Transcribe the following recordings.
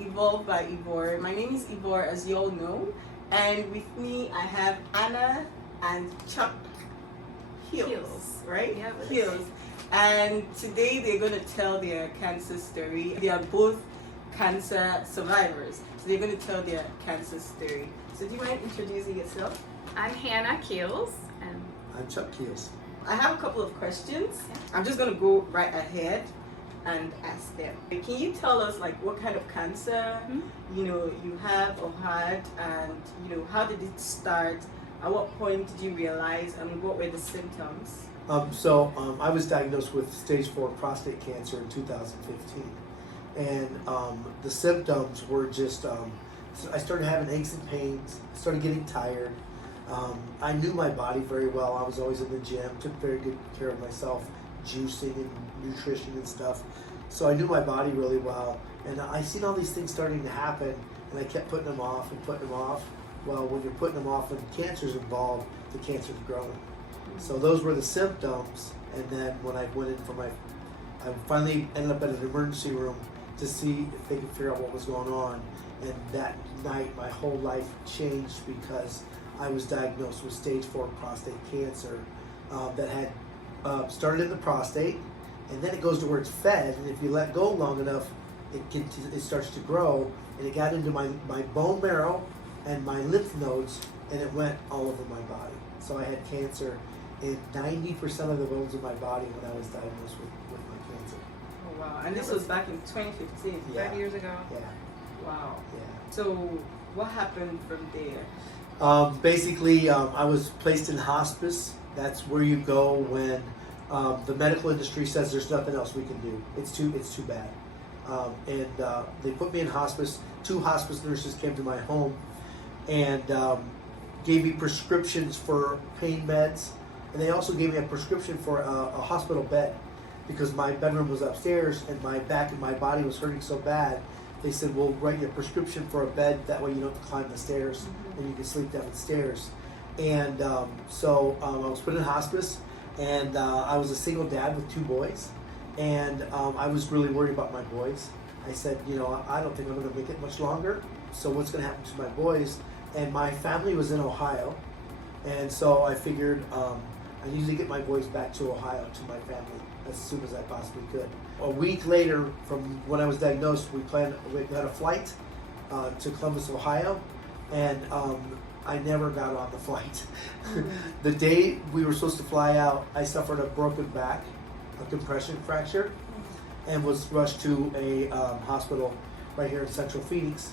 Evolve by Evore. My name is Evore, as you all know, and with me I have Anna and Chuck Keels, right? Yeah, Keels. And today they're going to tell their cancer story. They are both cancer survivors, so they're going to tell their cancer story. So do you mind introducing yourself? I'm Hannah Keels, and I'm Chuck Keels. I have a couple of questions. I'm just going to go right ahead and ask them. Can you tell us what kind of cancer you have or had, and how did it start? At what point did you realize, and what were the symptoms? I was diagnosed with stage 4 prostate cancer in 2015, and the symptoms were just I started having aches and pains. I started getting tired. I knew my body very well. I was always in the gym, took very good care of myself, juicing and nutrition and stuff. So I knew my body really well, and I seen all these things starting to happen, and I kept putting them off and putting them off. Well, when you're putting them off and cancer's involved, the cancer's growing. So those were the symptoms, and then when I went in for I finally ended up at an emergency room to see if they could figure out what was going on. And that night, my whole life changed because I was diagnosed with stage 4 prostate cancer that had started in the prostate, and then it goes to where it's fed, and if you let go long enough, it starts to grow, and it got into my bone marrow and my lymph nodes, and it went all over my body. So I had cancer in 90% of the bones of my body when I was diagnosed with my cancer. Oh wow! And this was back in 2015, Yeah. 5 years ago. Yeah. Wow. Yeah. So what happened from there? Basically, I was placed in hospice. That's where you go when the medical industry says there's nothing else we can do. It's too bad. And they put me in hospice. 2 hospice nurses came to my home and gave me prescriptions for pain meds. And they also gave me a prescription for a hospital bed because my bedroom was upstairs and my back and my body was hurting so bad. They said, we'll write you a prescription for a bed, that way you don't have to climb the stairs and you can sleep down the stairs. And so I was put in hospice, and I was a single dad with 2 boys, and I was really worried about my boys. I said, I don't think I'm going to make it much longer, so what's going to happen to my boys? And my family was in Ohio, and so I figured I needed to get my boys back to Ohio, to my family, as soon as I possibly could. A week later from when I was diagnosed, we had a flight to Columbus, Ohio, and I never got on the flight. The day we were supposed to fly out, I suffered a broken back, a compression fracture, and was rushed to a hospital right here in Central Phoenix,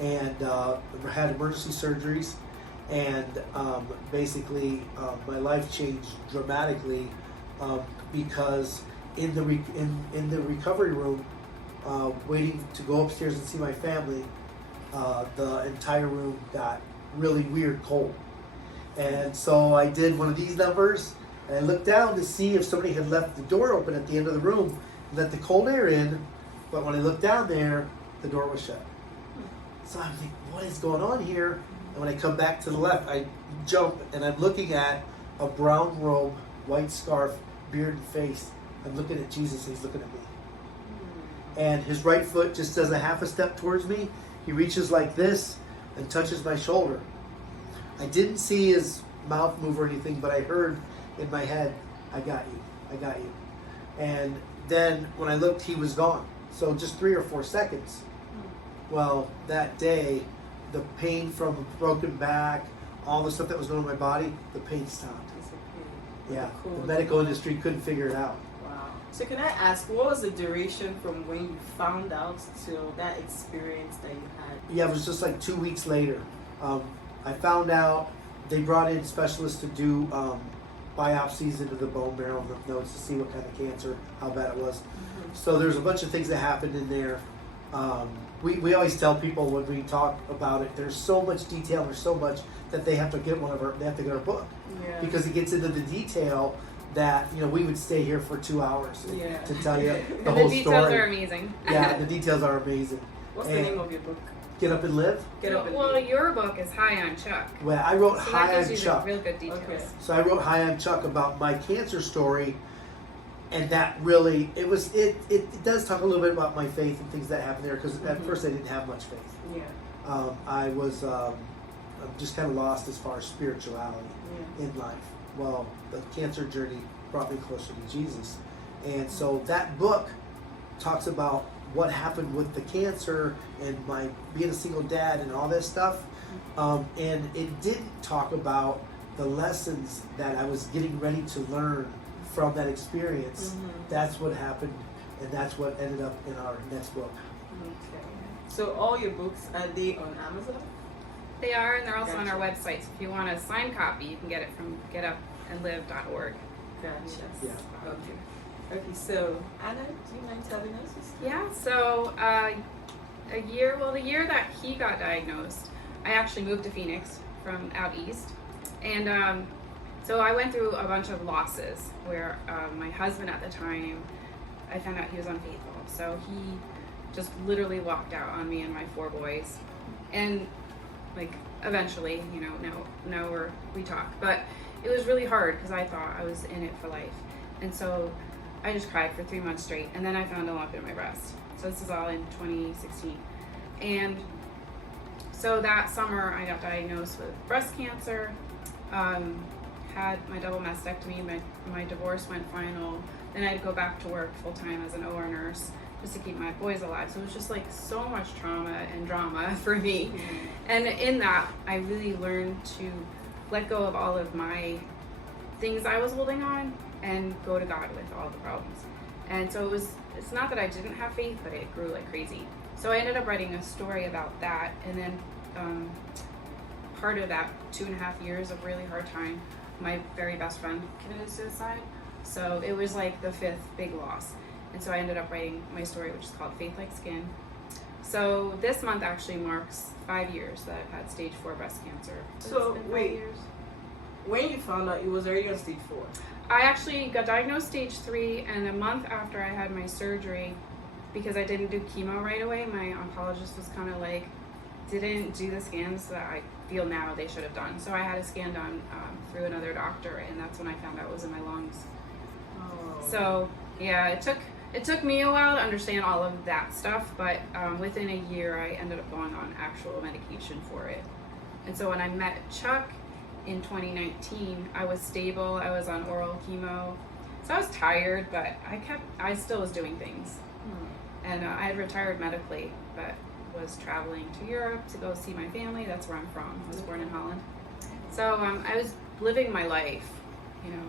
and had emergency surgeries, and basically my life changed dramatically because in the recovery room, waiting to go upstairs and see my family, the entire room got really weird cold. And so I did one of these numbers, and I looked down to see if somebody had left the door open at the end of the room and let the cold air in, but when I looked down there, the door was shut. So I'm like, what is going on here? And when I come back to the left, I jump, and I'm looking at a brown robe, white scarf, beard and face. I'm looking at Jesus, and he's looking at me. And his right foot just does a half a step towards me. He reaches like this and touches my shoulder. I didn't see his mouth move or anything, but I heard in my head, I got you, I got you. And then when I looked, he was gone. So just 3 or 4 seconds. Well, that day, the pain from a broken back, all the stuff that was going on in my body, the pain stopped. Yeah, the medical industry couldn't figure it out. Wow. So can I ask, what was the duration from when you found out till that experience that you had? Yeah, it was just like 2 weeks later. I found out they brought in specialists to do biopsies into the bone marrow and lymph nodes to see what kind of cancer, how bad it was. So there's a bunch of things that happened in there. We always tell people when we talk about it, there's so much detail, there's so much that they have to get our book. Yeah. Because it gets into the detail that we would stay here for 2 hours to tell you the whole story. The details are amazing. Yeah, the details are amazing. What's the name of your book? Get Up and Live. Get Up and Well, Live. your book is High on Chuck. Well, I wrote So High that gives on you Chuck. the real good details. Okay. So I wrote High on Chuck about my cancer story and that really, it does talk a little bit about my faith and things that happened there, because at first I didn't have much faith. Yeah. I was just kind of lost as far as spirituality in life. Well, the cancer journey brought me closer to Jesus. And so that book talks about what happened with the cancer and my being a single dad and all this stuff. And it didn't talk about the lessons that I was getting ready to learn from that experience. That's what happened, and that's what ended up in our next book. Okay. So all your books, are they on Amazon? They are, and they're also on our website. So if you want a signed copy, you can get it from getupandlive.org. Gotcha. Yeah. Okay. Okay, so Anna, do you mind telling us your story? Yeah, so the year that he got diagnosed, I actually moved to Phoenix from out east. And so I went through a bunch of losses where my husband at the time, I found out he was unfaithful. So he just literally walked out on me and my 4 boys. And like eventually, you know, now we talk. But it was really hard because I thought I was in it for life. And so I just cried for 3 months straight, and then I found a lump in my breast. So this is all in 2016. And so that summer I got diagnosed with breast cancer, had my double mastectomy, my divorce went final, then I had to go back to work full time as an OR nurse just to keep my boys alive. So it was just like so much trauma and drama for me. And in that, I really learned to let go of all of my things I was holding on and go to God with all the problems. And so it's not that I didn't have faith, but it grew like crazy. So I ended up writing a story about that, and then part of that 2.5 years of really hard time, my very best friend committed suicide. So it was like the 5th big loss. And so I ended up writing my story, which is called Faith Like Skin. So this month actually marks 5 years that I've had stage 4 breast cancer. So it's been 5 wait, years. when you found out it was already on stage 4? I actually got diagnosed stage 3, and a month after I had my surgery, because I didn't do chemo right away, my oncologist was kind of like, didn't do the scans that I feel now they should have done. So I had a scan done through another doctor, and that's when I found out it was in my lungs. Oh. So yeah, it took me a while to understand all of that stuff, but within a year I ended up going on actual medication for it. And so when I met Chuck in 2019, I was stable, I was on oral chemo. So I was tired, but I still was doing things. And I had retired medically, but was traveling to Europe to go see my family. That's where I'm from. I was born in Holland. So I was living my life, you know,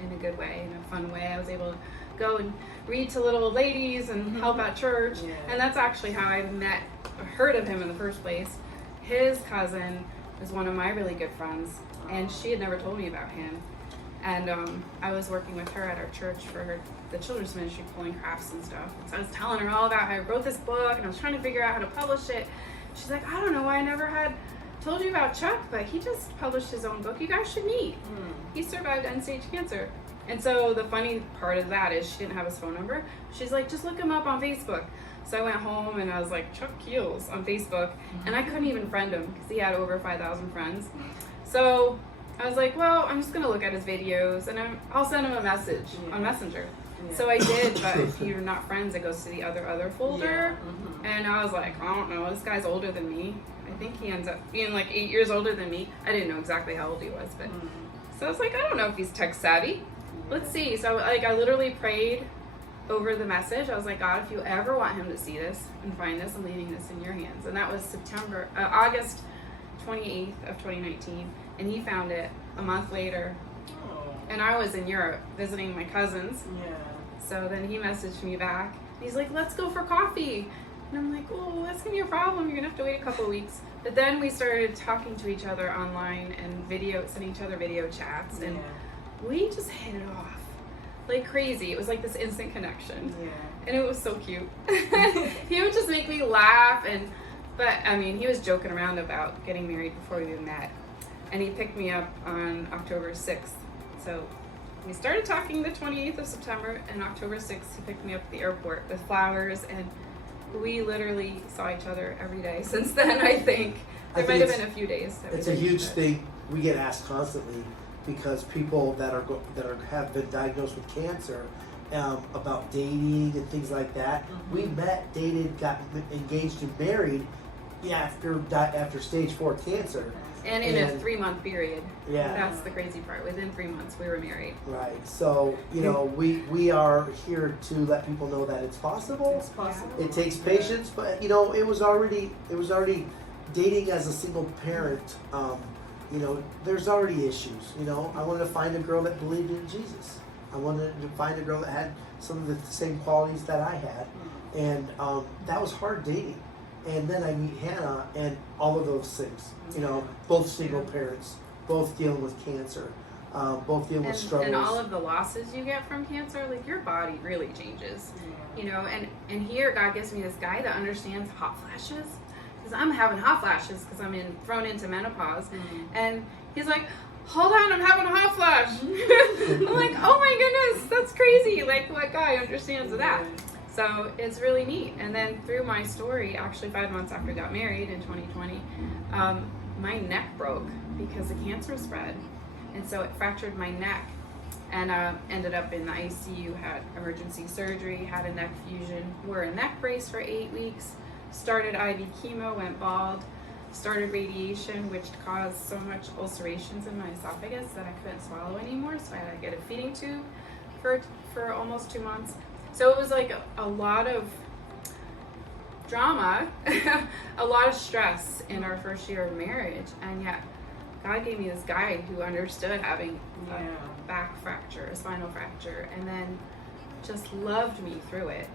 in a good way, in a fun way. I was able to go and read to little old ladies and help at church. Yeah. And that's actually how I heard of him in the first place. His cousin is one of my really good friends, and she had never told me about him. And I was working with her at our church for the children's ministry, pulling crafts and stuff. So I was telling her all about how I wrote this book, and I was trying to figure out how to publish it. She's like, I don't know why I never had told you about Chuck, but he just published his own book. You guys should meet. He survived end-stage cancer. And so the funny part of that is she didn't have his phone number. She's like, just look him up on Facebook. So I went home and I was like, Chuck Keels on Facebook. And I couldn't even friend him because he had over 5,000 friends. So I was like, well, I'm just going to look at his videos and I'll send him a message on Messenger. Yeah. So I did, but if you're not friends, it goes to the other folder. And I was like, I don't know, this guy's older than me. I think he ends up being like 8 years older than me. I didn't know exactly how old he was, but so I was like, I don't know if he's tech savvy. Let's see. So like I literally prayed over the message. I was like, God, if you ever want him to see this and find this, I'm leaving this in your hands. And that was August 28th of 2019. And he found it a month later. And I was in Europe visiting my cousins. So then he messaged me back. He's like, let's go for coffee. And I'm like, oh, that's going to be a problem. You're going to have to wait a couple of weeks. But then we started talking to each other online and sending each other video chats. And we just hit it off like crazy. It was like this instant connection. And it was so cute. He would just make me laugh. But I mean, he was joking around about getting married before we even met. And he picked me up on October 6th. So we started talking the 28th of September, and October 6th he picked me up at the airport with flowers, and we literally saw each other every day since then. I think there might have been a few days. It's a huge thing. We get asked constantly because people that have been diagnosed with cancer, about dating and things like that. Mm-hmm. We met, dated, got engaged and married after stage 4 cancer. And in a 3-month period. Yeah. That's the crazy part. Within 3 months, we were married. Right. So, you know, we are here to let people know that it's possible. It's possible. It takes patience, but you know, it was already dating as a single parent. You know, there's already issues. You know, I wanted to find a girl that believed in Jesus. I wanted to find a girl that had some of the same qualities that I had, and that was hard dating. And then I meet Hannah, and all of those things. You know, both single parents, both dealing with cancer, both dealing with struggles. And all of the losses you get from cancer, like your body really changes. You know, and here God gives me this guy that understands hot flashes. Because I'm having hot flashes because I'm thrown into menopause. And he's like, hold on, I'm having a hot flash. I'm like, oh my goodness, that's crazy. Like, what guy understands that? So it's really neat. And then through my story, actually 5 months after I got married in 2020, my neck broke because the cancer spread. And so it fractured my neck and ended up in the ICU, had emergency surgery, had a neck fusion, wore a neck brace for 8 weeks, started IV chemo, went bald, started radiation, which caused so much ulcerations in my esophagus that I couldn't swallow anymore. So I had to get a feeding tube for almost 2 months. So it was like a lot of drama, a lot of stress in our first year of marriage. And yet God gave me this guy who understood having a back fracture, a spinal fracture, and then just loved me through it,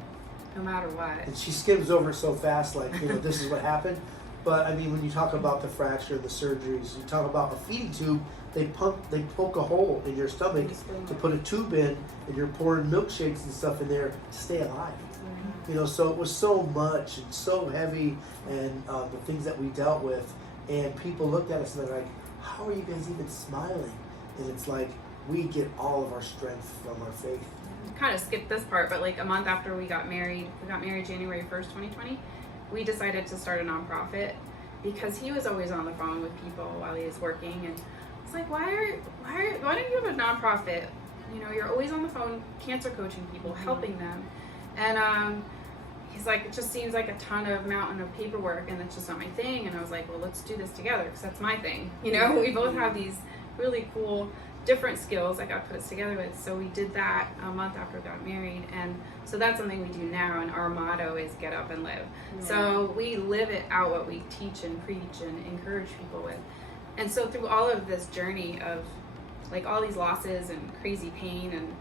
no matter what. And she skims over it so fast, like, you know, this is what happened. But I mean, when you talk about the fracture, the surgeries, you talk about a feeding tube, they poke a hole in your stomach to put a tube in, and you're pouring milkshakes and stuff in there to stay alive. You know, so it was so much and so heavy, and the things that we dealt with, and people looked at us and they're like, how are you guys even smiling? And it's like, we get all of our strength from our faith. Kind of skipped this part, but like a month after we got married January 1st, 2020, we decided to start a nonprofit because he was always on the phone with people while he was working, and it's like, why don't you have a nonprofit? You know, you're always on the phone cancer coaching people, helping them. And he's like, it just seems like a mountain of paperwork, and it's just not my thing. And I was like, well, let's do this together because that's my thing. You know, we both have these really cool different skills that God put us together with. So we did that a month after we got married, and so that's something we do now, and our motto is get up and live. So we live it out, what we teach and preach and encourage people with. And so through all of this journey of like all these losses and crazy pain and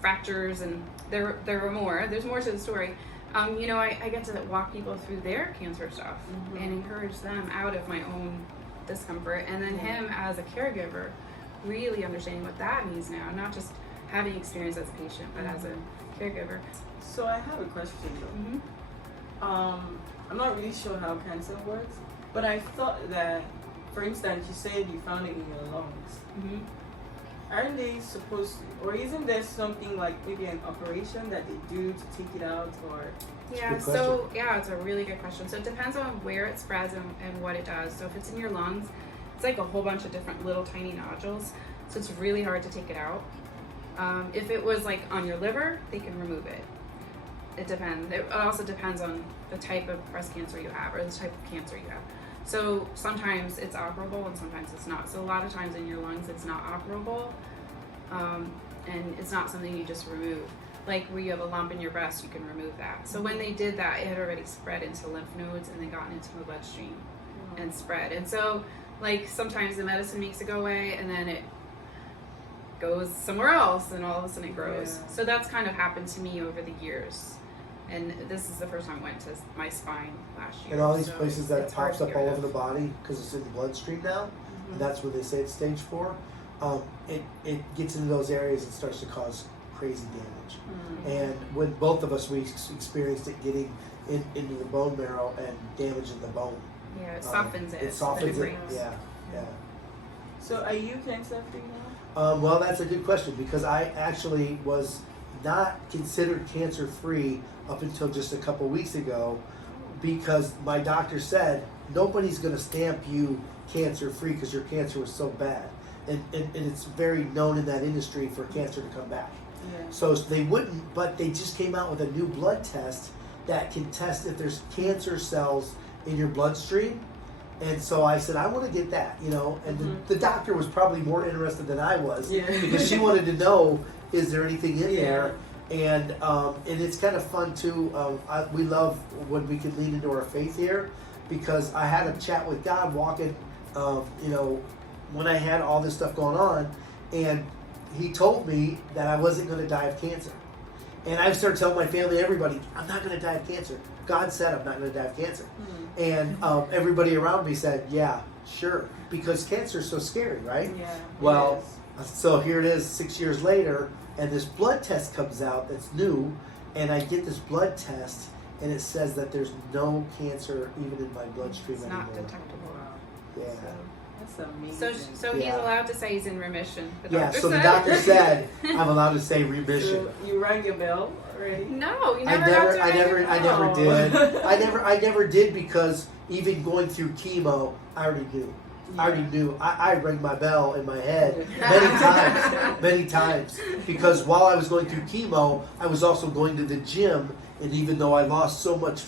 fractures, and there's more to the story. You know, I get to walk people through their cancer stuff and encourage them out of my own discomfort, and then him as a caregiver really understanding what that means now, not just having experience as a patient, but as a caregiver. So I have a question though. I'm not really sure how cancer works, but I thought that, for instance, you said you found it in your lungs. Aren't they supposed to, or isn't there something like maybe an operation that they do to take it out, or? Yeah, so it's a really good question. So it depends on where it spreads and what it does. So if it's in your lungs, it's like a whole bunch of different little tiny nodules, so it's really hard to take it out. If it was like on your liver, they can remove it. It depends. It also depends on the type of breast cancer you have, or the type of cancer you have. So sometimes it's operable and sometimes it's not. So a lot of times in your lungs it's not operable, and it's not something you just remove. Like where you have a lump in your breast, you can remove that. So when they did that, it had already spread into lymph nodes and then gotten into the bloodstream and spread. And so like sometimes the medicine makes it go away and then it goes somewhere else and all of a sudden it grows. So that's kind of happened to me over the years. And this is the first time I went to my spine last year. And all these places that it pops up all over the body because it's in the bloodstream now, and that's when they say it's stage 4. It gets into those areas and starts to cause crazy damage. And when both of us, we experienced it getting into the bone marrow and damaging the bone. Yeah, it softens it. It softens it. Yeah. So are you cancer free now? Well, that's a good question, because I actually was not considered cancer free up until just a couple weeks ago, because my doctor said nobody's going to stamp you cancer free because your cancer was so bad, and it's very known in that industry for cancer to come back. Yeah. So they wouldn't, but they just came out with a new blood test that can test if there's cancer cells in your bloodstream. And so I said, I want to get that, you know. And the doctor was probably more interested than I was, because she wanted to know, is there anything in there? And it's kind of fun too. We love when we can lean into our faith here, because I had a chat with God walking, you know, when I had all this stuff going on, and He told me that I wasn't going to die of cancer. And I started telling my family, everybody, I'm not going to die of cancer. God said I'm not going to die of cancer. And everybody around me said, yeah, sure, because cancer is so scary, right? Yeah. Well, so here it is 6 years later, and this blood test comes out that's new, and I get this blood test, and it says that there's no cancer even in my bloodstream It's anymore. not detectable. Yeah. That's amazing. So he's allowed to say he's in remission. So the doctor said I'm allowed to say remission. So you rang your bell already? No, you I never got to never Oh. did. I never did, because even going through chemo, I already knew. I already knew. I rang my bell in my head many times, because while I was going through chemo, I was also going to the gym, and even though I lost so much,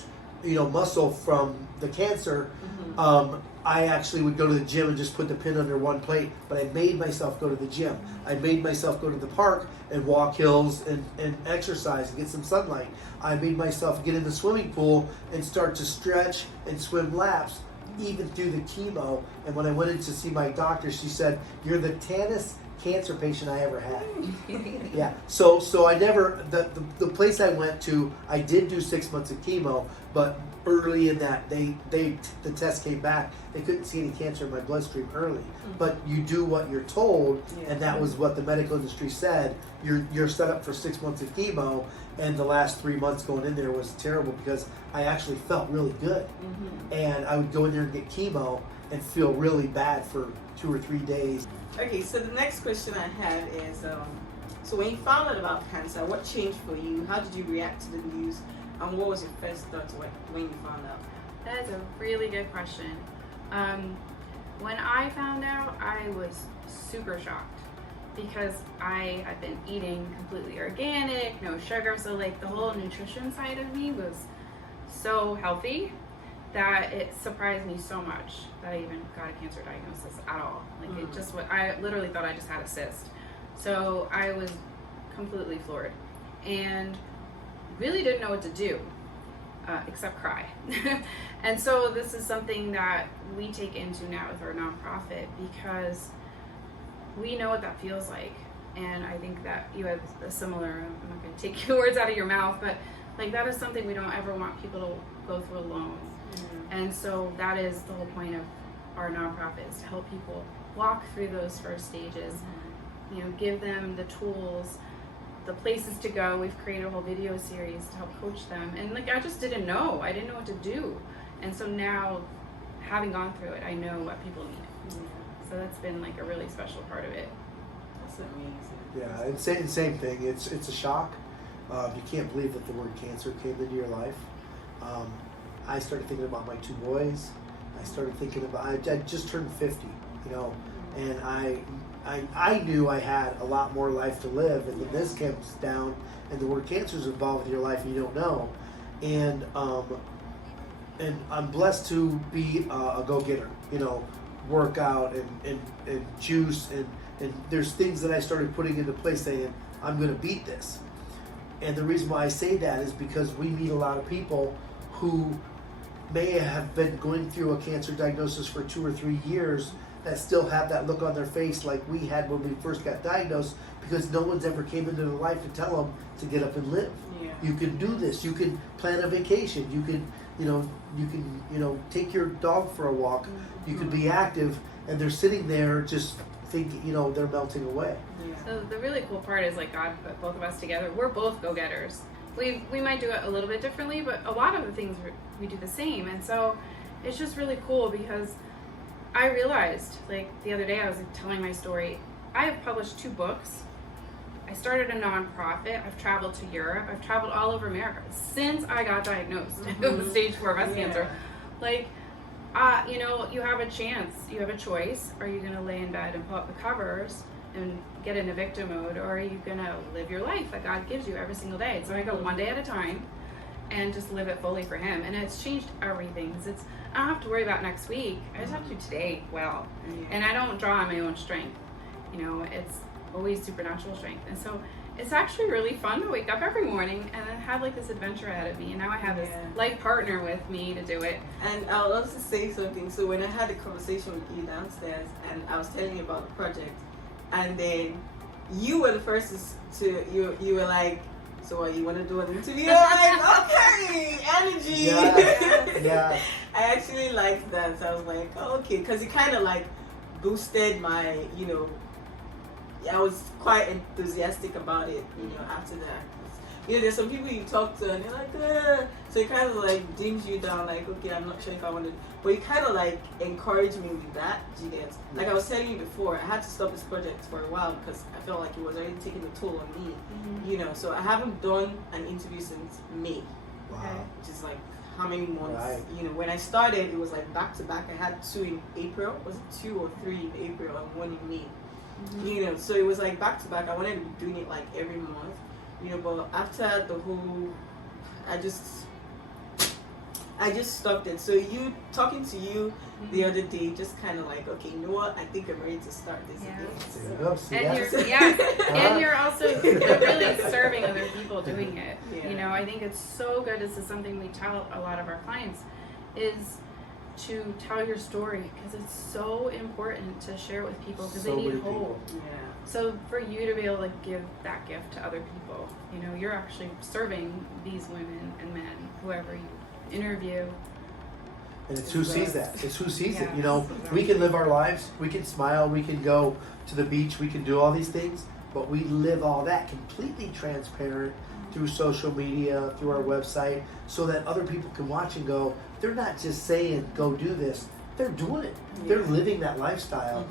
you know, muscle from the cancer, I actually would go to the gym and just put the pin under one plate, but I made myself go to the gym. I made myself go to the park and walk hills and exercise and get some sunlight. I made myself get in the swimming pool and start to stretch and swim laps, even through the chemo. And when I went in to see my doctor, she said, "You're the tannest cancer patient I ever had." Yeah. So I never, the place I went to, I did do 6 months of chemo, but early in that, the test came back. They couldn't see any cancer in my bloodstream early. But you do what you're told, and that was what the medical industry said. You're set up for 6 months of chemo, and the last 3 months going in there was terrible, because I actually felt really good. And I would go in there and get chemo and feel really bad for 2 or 3 days. Okay, so the next question I have is, so when you found out about cancer, what changed for you? How did you react to the news? And what was your first thought when you found out? That is a really good question. When I found out, I was super shocked, because I had been eating completely organic, no sugar, so like the whole nutrition side of me was so healthy that it surprised me so much that I even got a cancer diagnosis at all. Like it just, I literally thought I just had a cyst. So I was completely floored and really didn't know what to do, except cry. And so this is something that we take into now with our nonprofit, because we know what that feels like. And I think that you have a similar, I'm not going to take your words out of your mouth, but like that is something we don't ever want people to go through alone. And so that is the whole point of our nonprofit, is to help people walk through those first stages, you know, give them the tools, the places to go. We've created a whole video series to help coach them. And like, I just didn't know. I didn't know what to do. And so now, having gone through it, I know what people need. So that's been like a really special part of it. That's amazing. Yeah, and same thing. It's a shock. You can't believe that the word cancer came into your life. I started thinking about my 2 boys. I started thinking about, I just turned 50, you know, and I knew I had a lot more life to live, and then this comes down, and the word cancer is involved in your life, and you don't know. And I'm blessed to be a go-getter, you know, work out and juice, and there's things that I started putting into place saying, I'm going to beat this. And the reason why I say that is because we meet a lot of people who may have been going through a cancer diagnosis for 2 or 3 years that still have that look on their face like we had when we first got diagnosed, because no one's ever came into their life to tell them to get up and live. You can do this. You can plan a vacation. You can take your dog for a walk. You can be active, and they're sitting there just thinking, you know, they're melting away. So the really cool part is, like, God put both of us together. We're both go-getters. We might do it a little bit differently, but a lot of the things we do the same. And so it's just really cool, because I realized, like, the other day I was telling my story. I have published 2 books. I started a nonprofit. I've traveled to Europe. I've traveled all over America since I got diagnosed with stage 4 breast cancer. Like, you know, you have a chance. You have a choice. Are you going to lay in bed and pull up the covers and get into victim mode, or are you gonna live your life that God gives you every single day? So I go one day at a time and just live it fully for Him, and it's changed everything. 'Cause I don't have to worry about next week. I just have to do today well, and I don't draw on my own strength. You know, it's always supernatural strength, and so it's actually really fun to wake up every morning and then have like this adventure ahead of me, and now I have this life partner with me to do it. And I'll also say something. So when I had a conversation with you downstairs, and I was telling you about the project, and then you were the first you were like, so what, you want to do an interview? I'm like, okay, energy. Yeah. I actually liked that. So I was like, oh, okay, because it kind of like boosted my, you know, I was quite enthusiastic about it, you know, after that. You know, there's some people you talk to and they're like, ugh. So it kind of like dims you down, like, okay, I'm not sure if I want to, but it kind of like encouraged me with that, you get. Like I was telling you before, I had to stop this project for a while because I felt like it was already taking a toll on me, you know, so I haven't done an interview since May, which is like how many months, you know. When I started, it was like back to back. I had 2 in April, was it 2 or 3 in April and 1 in May. You know, so it was like back to back. I wanted to be doing it like every month, you know, but after the whole, I just stopped it. So you talking to you the other day, just kind of like, okay, you know what? I think I'm ready to start this again. There you go. See And that? and you're also really serving other people doing it. Yeah. You know, I think it's so good. This is something we tell a lot of our clients, is to tell your story, because it's so important to share it with people, because they need hope. Yeah. So for you to be able to give that gift to other people, you know, you're actually serving these women and men, whoever you interview. And it's who sees that. It's who sees it. Yeah. You know, we can live our lives, we can smile, we can go to the beach, we can do all these things, but we live all that completely transparent through social media, through our website, so that other people can watch and go, they're not just saying, go do this. They're doing it. They're living that lifestyle.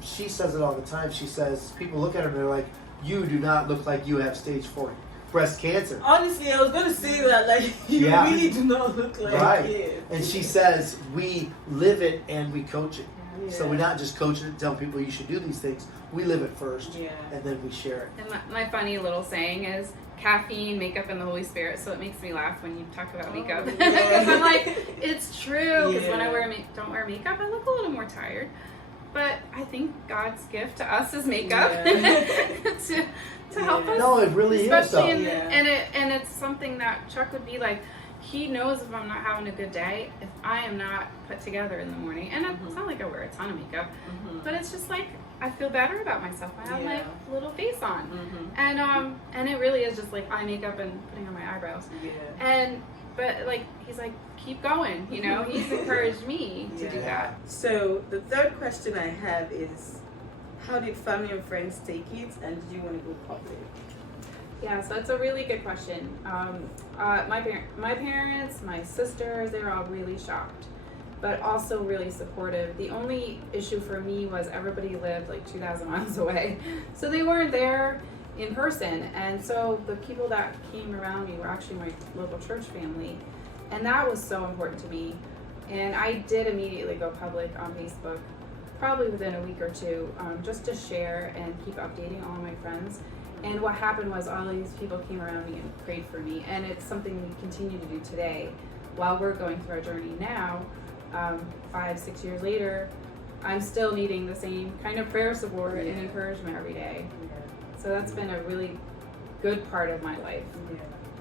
She says it all the time. She says, people look at her and they're like, you do not look like you have stage 4 breast cancer. Honestly, I was going to say that, like, you really do not look like it. And she says, we live it and we coach it. Yeah. So we're not just coaching it and telling people you should do these things. We live it first, and then we share it. And my funny little saying is, caffeine, makeup, and the Holy Spirit. So it makes me laugh when you talk about makeup, because I'm like, it's true. Because when I don't wear makeup, I look a little more tired. But I think God's gift to us is makeup to help us. No, it really especially is. And it's something that Chuck would be like. He knows if I'm not having a good day, if I am not put together in the morning. And it's not like I wear a ton of makeup, but it's just like I feel better about myself. I have my little face on, and it really is just like eye makeup and putting on my eyebrows. But like he's like, keep going. You know, he's encouraged me to do that. So the third question I have is, how did family and friends take it, and did you want to go public? Yeah, so that's a really good question. My parents, my sisters, they were all really shocked, but also really supportive. The only issue for me was everybody lived like 2,000 miles away, so they weren't there in person. And so the people that came around me were actually my local church family, and that was so important to me. And I did immediately go public on Facebook, probably within a week or two, just to share and keep updating all my friends. And what happened was all these people came around me and prayed for me, and it's something we continue to do today. While we're going through our journey now, 5-6 years later, I'm still needing the same kind of prayer support and encouragement every day. So that's been a really good part of my life.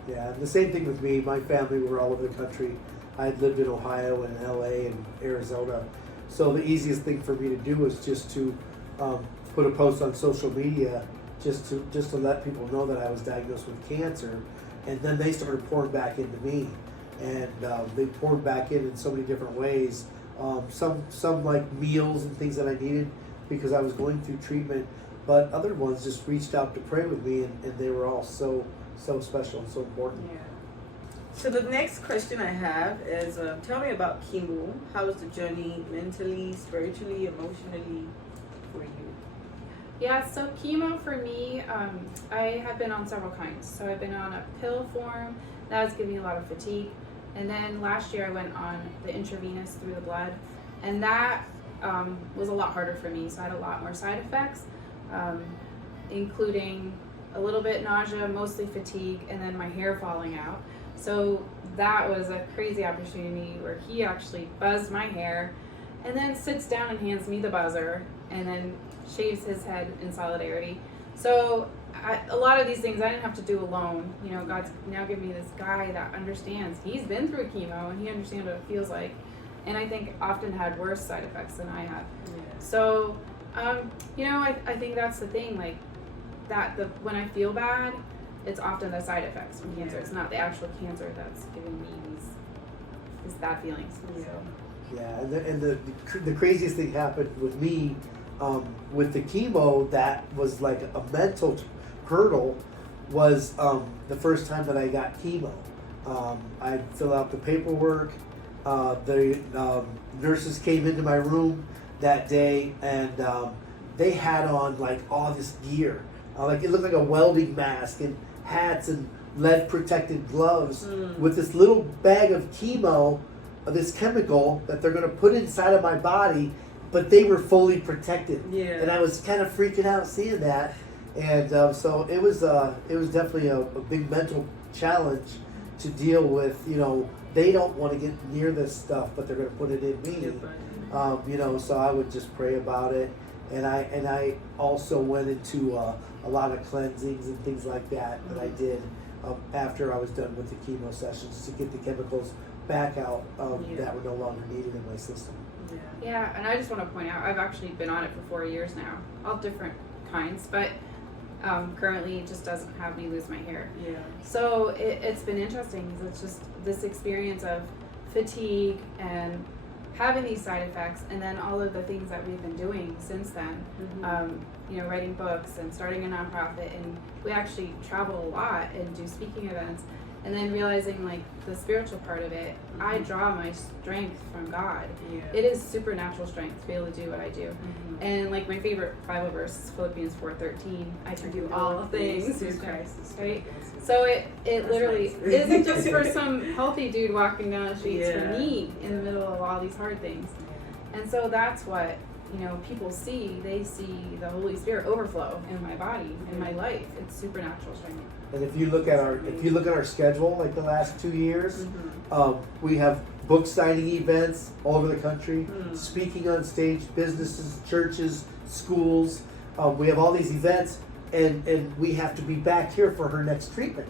Yeah, and the same thing with me. My family were all over the country. I had lived in Ohio and LA and Arizona. So the easiest thing for me to do was just to put a post on social media just to let people know that I was diagnosed with cancer, and then they started pouring back into me, and they poured back in so many different ways. Some like meals and things that I needed because I was going through treatment, but other ones just reached out to pray with me, and they were all so special and so important. Yeah. So the next question I have is, tell me about chemo. How was the journey mentally, spiritually, emotionally for you? Yeah, so chemo for me, I have been on several kinds. So I've been on a pill form, that was giving me a lot of fatigue. And then last year I went on the intravenous through the blood, and that was a lot harder for me, so I had a lot more side effects. including a little bit nausea, mostly fatigue, and then my hair falling out. So that was a crazy opportunity where he actually buzzed my hair and then sits down and hands me the buzzer and then shaves his head in solidarity. So a lot of these things I didn't have to do alone. You know, God's now given me this guy that understands. He's been through chemo and he understands what it feels like. And I think often had worse side effects than I have. Yeah. So, you know, I think that's the thing, like, when I feel bad, it's often the side effects from cancer. It's not the actual cancer that's giving me these bad feelings. Yeah. Yeah, and the craziest thing happened with me, with the chemo that was like a mental hurdle was the first time that I got chemo. I filled out the paperwork. The nurses came into my room that day and they had on like all this gear. Like it looked like a welding mask and hats and lead protected gloves with this little bag of chemo, this chemical that they're going to put inside of my body, but they were fully protected. Yeah. And I was kind of freaking out seeing that. And so it was definitely a big mental challenge to deal with. You know, they don't want to get near this stuff, but they're going to put it in me. You know, so I would just pray about it. And I also went into a lot of cleansings and things like that I did after I was done with the chemo sessions to get the chemicals back out that were no longer needed in my system. Yeah, and I just want to point out, I've actually been on it for 4 years now, all different kinds, but currently it just doesn't have me lose my hair. Yeah. So it's been interesting because it's just this experience of fatigue and having these side effects, and then all of the things that we've been doing since then. You know, writing books and starting a nonprofit, and we actually travel a lot and do speaking events, and then realizing like the spiritual part of it. I draw my strength from God. Yeah. It is supernatural strength to be able to do what I do. And like my favorite Bible verse is Philippians 4:13. I can do all things through Christ, right? So it literally nice. isn't just for some healthy dude walking down the street. It's for Yeah. me in the middle of all these hard things. And so that's what, you know, people see. They see the Holy Spirit overflow in my body, in my life. It's supernatural strength. And if you look at our schedule, like the last 2 years, we have book signing events all over the country, speaking on stage, businesses, churches, schools. We have all these events, and we have to be back here for her next treatment.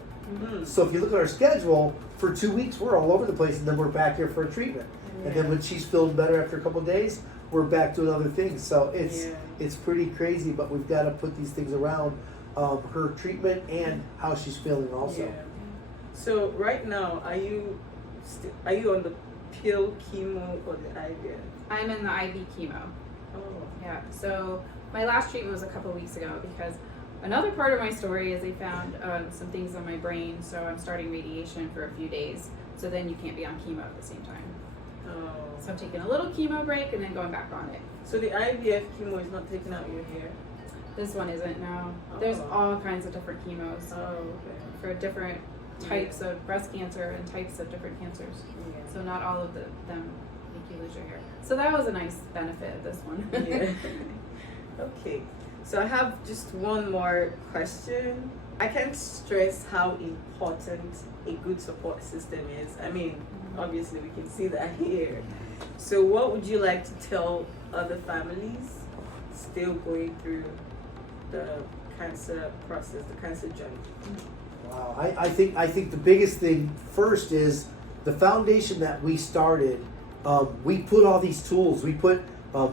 So if you look at our schedule, for 2 weeks we're all over the place, and then we're back here for a treatment. And then when she's feeling better after a couple of days, we're back to another thing. So it's pretty crazy, but we've got to put these things around her treatment and how she's feeling also. Yeah. So right now, are you on the pill chemo or the IV? I'm in the IV chemo. Oh. Yeah. So my last treatment was a couple of weeks ago because another part of my story is they found some things on my brain, so I'm starting radiation for a few days. So then you can't be on chemo at the same time. Oh. So I'm taking a little chemo break and then going back on it. So the IVF chemo is not taking out your hair? This one isn't, no. There's all kinds of different chemos for different types of breast cancer and types of different cancers. Yeah. So not all of them make you lose your hair. So that was a nice benefit of this one. Yeah. Okay. So I have just one more question. I can't stress how important a good support system is. I mean, obviously we can see that here. So what would you like to tell other families still going through the cancer process, the cancer journey? Wow, I think the biggest thing first is the foundation that we started. We put all these tools. We put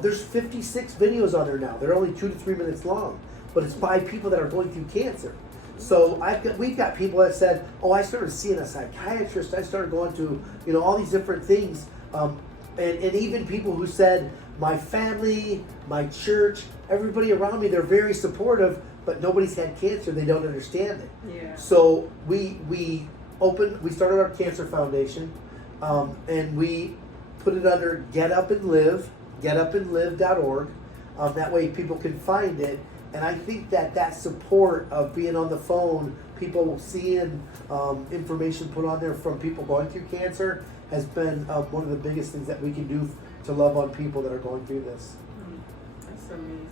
there's 56 videos on there now. They're only 2 to 3 minutes long, but it's by people that are going through cancer. So we've got people that said, "Oh, I started seeing a psychiatrist. I started going to all these different things," and even people who said, "My family, my church, everybody around me, they're very supportive, but nobody's had cancer. They don't understand it." Yeah. So we started our cancer foundation, and we put it under getupandlive.org. That way people can find it. And I think that support of being on the phone, people seeing information put on there from people going through cancer has been one of the biggest things that we can do to love on people that are going through this. That's amazing.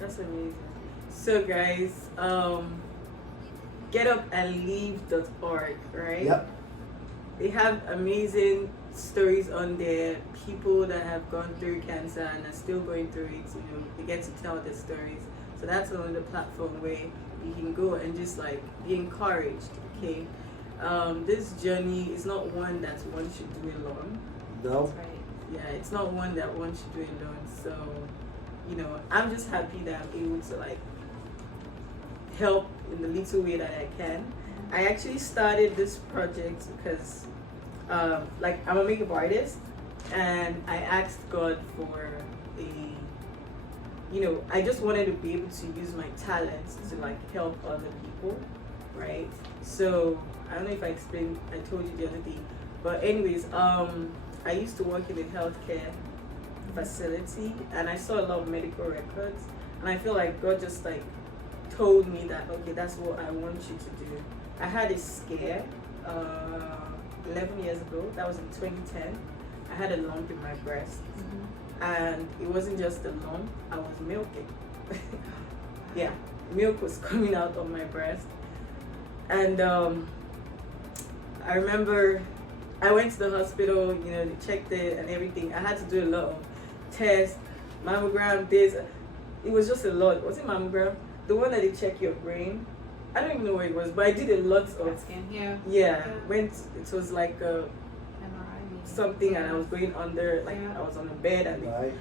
That's amazing. So guys, getupandleave.org, right? Yep. They have amazing stories on there. People that have gone through cancer and are still going through it, they get to tell their stories. So that's another platform where you can go and just like be encouraged, okay? This journey is not one that one should do alone. No. That's right. Yeah, it's not one that one should do alone. So, I'm just happy that I'm able to like help in the little way that I can. I actually started this project because I'm a makeup artist, and I asked God for I just wanted to be able to use my talents to like help other people, right? So I don't know if I told you the other day, but anyways, I used to work in a healthcare facility, and I saw a lot of medical records, and I feel like God just like told me that, okay, that's what I want you to do. I had a scare 11 years ago. That was in 2010. I had a lump in my breast, and it wasn't just a lump. I was milking. Yeah, milk was coming out of my breast, and I remember I went to the hospital. They checked it and everything. I had to do a lot of tests, mammogram. It was just a lot. Was it mammogram? The one that they check your brain. I don't even know what it was, but I did a lot of. Scan. Yeah. Yeah. It was like MRI. Maybe. something, and I was going under, like I was on a bed, and Right.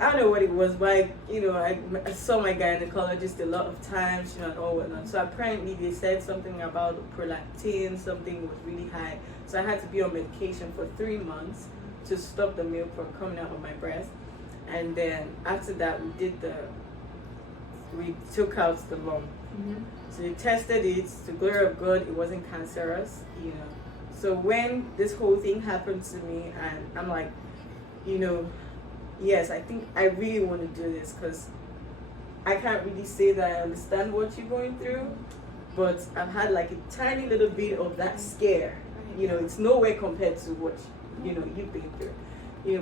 I don't know what it was, but I saw my gynecologist a lot of times, and all whatnot. So apparently they said something about prolactin, something was really high. So I had to be on medication for 3 months to stop the milk from coming out of my breast. And then after that, we took out the lump. So they tested it. To the glory of God, it wasn't cancerous, So when this whole thing happened to me, and I'm like, yes, I think I really want to do this, because I can't really say that I understand what you're going through, but I've had like a tiny little bit of that scare. It's nowhere compared to what you've been through.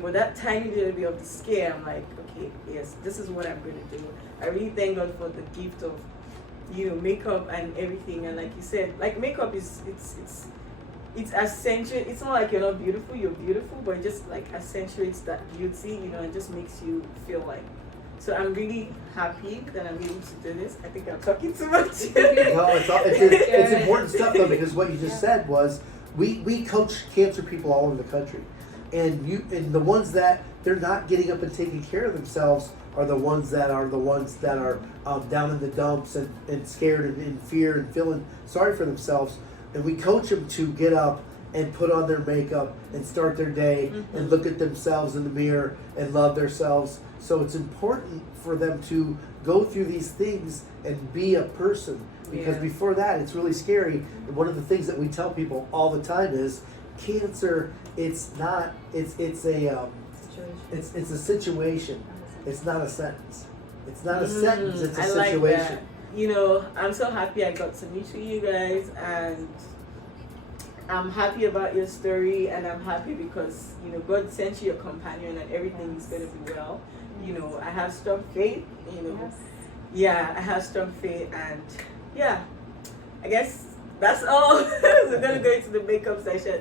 But that tiny little bit of the scare, I'm like, okay, yes, this is what I'm going to do. I really thank God for the gift of makeup and everything. And like you said, like makeup it's accentuate. It's not like you're not beautiful, you're beautiful, but it just like accentuates that beauty, and just makes you feel like. So I'm really happy that I'm able to do this. I think I'm talking too much. No, it's important stuff though, because what you just said was we coach cancer people all over the country, and the ones that they're not getting up and taking care of themselves are the ones that are down in the dumps and scared and in fear and feeling sorry for themselves. And we coach them to get up and put on their makeup and start their day and look at themselves in the mirror and love themselves. So it's important for them to go through these things and be a person, because before that it's really scary. And one of the things that we tell people all the time is cancer, it's a situation. It's not a sentence. It's not a sentence, it's a situation. Like that. I'm so happy I got to meet you guys, and I'm happy about your story, and I'm happy because, God sent you a companion, and everything is going to be well. I have strong faith, Yeah, I have strong faith, and I guess that's all. We're going to go into the makeup session.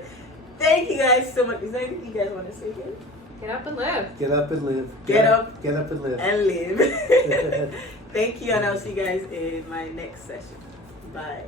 Thank you guys so much. Is there anything you guys want to say again? Get up and live. Get up and live. Get up and live. And live. Thank you, and I'll see you guys in my next session. Bye.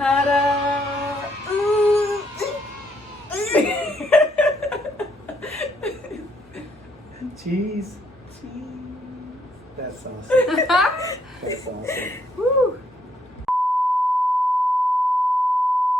Ta-da! Ooh. Cheese. That's awesome. That's awesome. Woo.